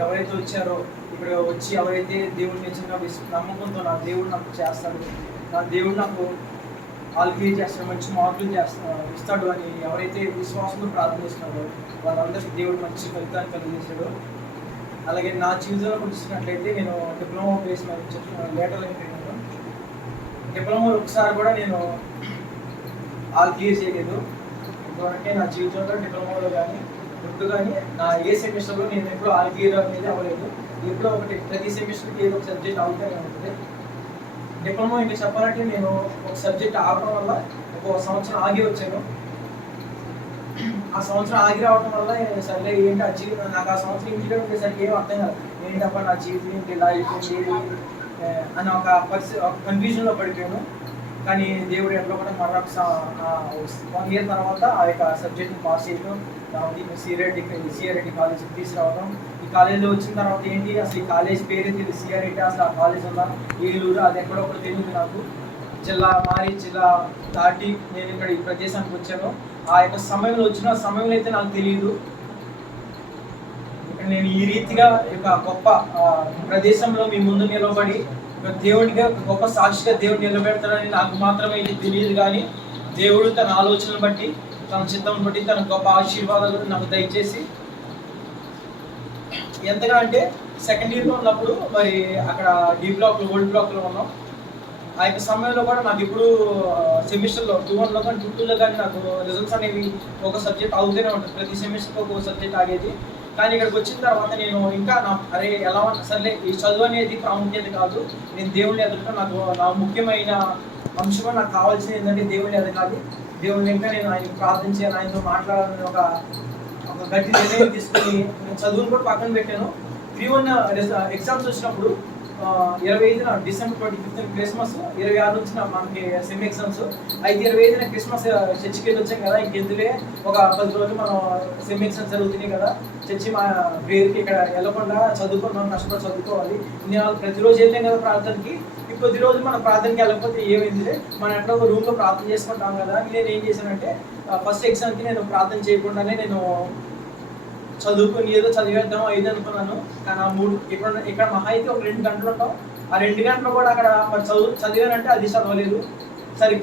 ఎవరైతే వచ్చారో ఇక్కడ వచ్చి ఎవరైతే దేవుడిని నిజంగా నమ్మకంతో నా దేవుడు నాకు చేస్తాడు, నా దేవుడు నాకు క్లియర్ చేస్తాడు, మంచి మార్కులు ఇస్తాడు అని ఎవరైతే విశ్వాసంతో ప్రార్థిస్తున్నారో వాళ్ళందరికీ దేవుడు మంచి ఫలితాన్ని కలిగజేశాడు. అలాగే నా జీవితంలో చూసినట్లయితే నేను డిప్లొమా బేస్ లేటర్ అయిపోయినాను. డిప్లొమా ఒకసారి కూడా నేను క్లియర్ చేయలేదు. ఇంతవరకే నా జీవితంలో డిప్లొమాలో కానీ ఇప్పుడు కానీ నా ఏ సెమిస్టర్లో నేను ఎప్పుడు క్లియర్ అనేది అవ్వలేదు. ఎప్పుడో ఒకటి ప్రతి సెమిస్టర్కి ఏదో ఒక సబ్జెక్ట్ అవుతూనే ఉంటుంది. డిప్లొమా ఇంకా చెప్పాలంటే నేను ఒక సబ్జెక్ట్ ఆగడం వల్ల ఒక సంవత్సరం ఆగి వచ్చాను. ఆ సంవత్సరం ఆగి రావడం వల్ల సర్లే ఏంటి నాకు ఆ సంవత్సరం ఇంటిలో ఉండేసరికి ఏం అర్థం కాదు. ఏంటప్ప నా జీవితం ఏంటి ఇలా అయిపోయింది అని ఒక కన్ఫ్యూజన్లో పడిపోయాను. కానీ దేవుడు ఎట్లా కూడా మరొక 1 year తర్వాత ఆ యొక్క సబ్జెక్ట్ని పాస్ చేయడం, తర్వాత సిఆర్ఐటి కాలేజ్కి తీసుకురావడం. ఈ కాలేజీలో వచ్చిన తర్వాత ఏంటి అసలు ఈ కాలేజ్ పేరే తెలియదు, సిఆర్ఐటి అసలు ఆ కాలేజ్ వల్ల ఏలూరు అది ఎక్కడో ఒకటి తెలియదు నాకు. జిల్లా దాటి నేను ఇక్కడ ఈ ప్రదేశానికి వచ్చాను. ఆ యొక్క సమయంలో అయితే నాకు తెలియదు ఇక్కడ నేను ఈ రీతిగా ఒక గొప్ప ప్రదేశంలో మీ ముందు నిలబడి దేవుడిగా గొప్ప సాక్షిగా దేవుడు నిలబెడతాడని నాకు మాత్రమే ఇది తెలియదు. కానీ దేవుడు తన ఆలోచనను బట్టి, తన చిత్తం బట్టి, తన గొప్ప ఆశీర్వాదాలు నాకు దయచేసి ఎంతగా అంటే సెకండ్ ఇయర్లో ఉన్నప్పుడు మరి అక్కడ ఓల్డ్ బ్లాక్లో ఉన్నాం. ఆ యొక్క సమయంలో కూడా నాకు ఇప్పుడు సెమిస్టర్లో 2-1లో కానీ 2-2లో కానీ నాకు రిజల్ట్స్ అనేవి ఒక సబ్జెక్ట్ అవుతూనే ఉంటుంది. ప్రతి సెమిస్టర్కి ఒక సబ్జెక్ట్ ఆగేది. కానీ ఇక్కడికి వచ్చిన తర్వాత నేను ఇంకా ఎలా సర్లే ఈ చదువు అనేది ప్రాముఖ్యత కాదు, నేను దేవుడిని ఎదగటం నా ముఖ్యమైన అంశం. నాకు కావాల్సింది ఏంటంటే దేవుడిని ఎదగాలి, దేవుడిని ఇంకా నేను ఆయన ప్రార్థించాను, ఆయనతో మాట్లాడాలని ఒక గట్టి నిర్ణయం తీసుకొని నేను చదువుని కూడా పక్కన పెట్టాను. 3-1 ఎగ్జామ్స్ వచ్చినప్పుడు 25న December 25th క్రిస్మస్, 26 నుంచి మనకి సెమ్ ఎగ్జామ్స్. అయితే 25న క్రిస్మస్ చర్చికి వెళ్ళి వచ్చాం కదా, ఇంకెందులే ఒక 10 రోజులు మనం సెమ్ ఎగ్జామ్స్ జరుగుతున్నాయి కదా, చర్చి మా ప్రేయర్కి ఇక్కడ వెళ్ళకుండా చదువుకున్నాం, కష్టపడి చదువుకోవాలి. నేను ప్రతిరోజు వెళ్ళాం కదా ప్రార్థనకి, ఈ కొద్ది రోజులు మనం ప్రార్థనకి వెళ్ళకపోతే ఏమైందిలే, మనం ఎట్లా ఒక రూమ్లో ప్రార్థన చేసుకుంటాం కదా. నేను ఏం చేశానంటే ఫస్ట్ ఎగ్జామ్కి నేను ప్రార్థన చేయకుండానే నేను చదువుకొని ఏదో చదివేద్దాం ఐదు అనుకున్నాను. కానీ ఆ 3 ఇక్కడ మహా అయితే ఒక 2 గంటలు ఉంటాం. ఆ 2 గంటలు కూడా అక్కడ మరి చదివానంటే అది చదవలేదు.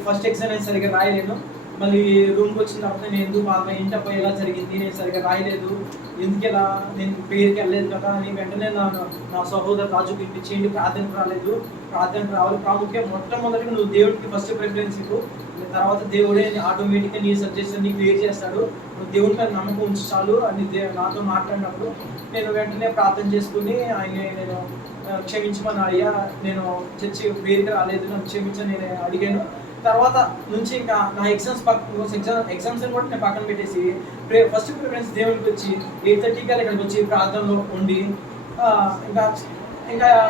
ఫస్ట్ ఎగ్జామ్ నేను సరిగ్గా రాయలేను. మళ్ళీ రూమ్కి వచ్చిన తర్వాత నేను ఎందుకు బాగా ఏంటప్ప ఎలా జరిగింది, నేను సరిగ్గా రాయలేదు, ఎందుకు ఇలా నేను పేరుకి వెళ్ళలేదు కదా అని వెంటనే నా సహోదరు రాజుకి ఇప్పించేయండి, ప్రార్థనకు రావాలి. మొట్టమొదటిగా నువ్వు దేవుడికి ఫస్ట్ ప్రిఫరెన్స్ ఇవ్వు, తర్వాత దేవుడే ఆటోమేటిక్గా నీ సజెషన్ నీ క్లియర్ చేస్తాడు. నువ్వు దేవుడి మీద నమ్మకం ఉంచి చాలు అని నాతో మాట్లాడినప్పుడు నేను వెంటనే ప్రార్థన చేసుకుని నేను క్షమించమని అయ్యా, నేను చర్చి పేరుకి రాలేదు, నన్ను క్షమించని నేను అడిగాను. తర్వాత నుంచి ఇంకా నా ఎగ్జామ్స్ కూడా నేను పక్కన పెట్టేసి ఫస్ట్ ప్రిఫరెన్స్ దేవుడికి వచ్చి 8:30 ఇక్కడికి వచ్చి ప్రార్థనలో ఉండి ఇంకా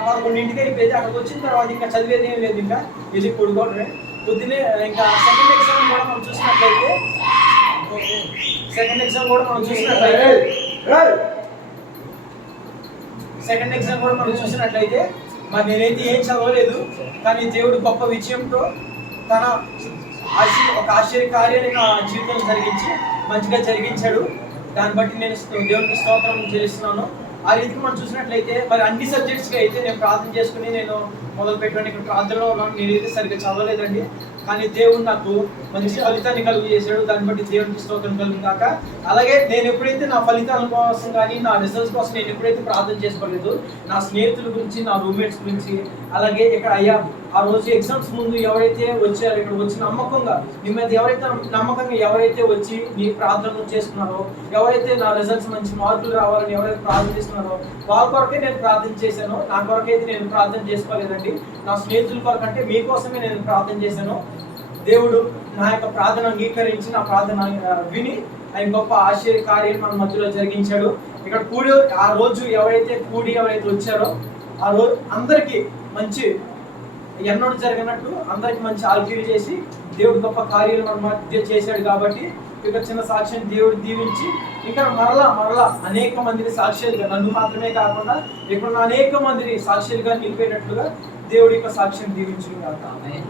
11ంటికి అయిపోయింది. అక్కడికి వచ్చిన తర్వాత ఇంకా చదివేది ఏం లేదు, ఇంకా వెళ్ళి పడుకోవడమే. పొద్దునే ఇంకా సెకండ్ ఎగ్జామ్ కూడా మనం చూసినట్లయితే సెకండ్ ఎగ్జామ్ కూడా మనం చూసినట్లయితే మరి నేనైతే ఏం చదవలేదు. కానీ దేవుడు గొప్ప విజయంతో తన ఒక ఆశ్చర్యకార్యాన్ని నా జీవితంలో మంచిగా జరిగించాడు. దాన్ని బట్టి నేను దేవునికి స్తోత్రం చెల్లిస్తున్నాను. ఆ రీతికి మనం చూసినట్లయితే మరి అన్ని సబ్జెక్ట్స్కి అయితే నేను ప్రార్థన చేసుకుని నేను మొదలు పెట్టాను. ఇక్కడ ప్రార్థనలో ఉన్నాను, నేనైతే సరిగ్గా చదవలేదండి. కానీ దేవుడు నాకు మంచి ఫలితాన్ని కలుగు చేశాడు. దాన్ని బట్టి దేవునికి స్తోత్రం కలుగు కాక. అలాగే నేను ఎప్పుడైతే నా ఫలితాల కోసం కానీ నా రిజల్ట్స్ కోసం నేను ఎప్పుడైతే ప్రార్థన చేసుకోలేదు, నా స్నేహితుల గురించి, నా రూమ్మేట్స్ గురించి, అలాగే ఇక్కడ అయ్యా ఆ రోజు ఎగ్జామ్స్ ముందు ఎవరైతే వచ్చారో, ఇక్కడ వచ్చి నమ్మకంగా నీ మీద ఎవరైతే వచ్చి నీ ప్రార్థన చేసుకున్నారో, ఎవరైతే నా రిజల్ట్స్ మంచి మార్కులు రావాలని ఎవరైతే ప్రార్థన చేస్తున్నారో వాళ్ళ కొరకే నేను ప్రార్థన చేశాను. నా కొరకైతే నేను ప్రార్థన చేసుకోలేదండి. నా స్నేహితుల కొరకు అంటే మీకోసమే నేను ప్రార్థన చేశాను. దేవుడు నా యొక్క ప్రార్థన అంగీకరించి నా ప్రార్థన విని ఆయన గొప్ప ఆశ్చర్య కార్యాలు మన మధ్యలో జరిగించాడు. ఇక్కడ ఆ రోజు ఎవరైతే వచ్చారో ఆ రోజు అందరికీ మంచి ఎన్నడూ జరిగినట్టు అందరికి మంచి ఆల్కీలు చేసి దేవుడు గొప్ప కార్యాలు మన మధ్య చేశాడు. కాబట్టి ఇక్కడ చిన్న సాక్ష్యం దేవుడు దీవించి ఇక్కడ మరలా అనేక మందిని సాక్ష్యాలుగా, నన్ను మాత్రమే కాకుండా ఇక్కడ అనేక మందిని సాక్ష్యాలుగా నిలిపేటట్లుగా దేవుడి యొక్క సాక్ష్యం దీవించును గాక. ఆమేన్.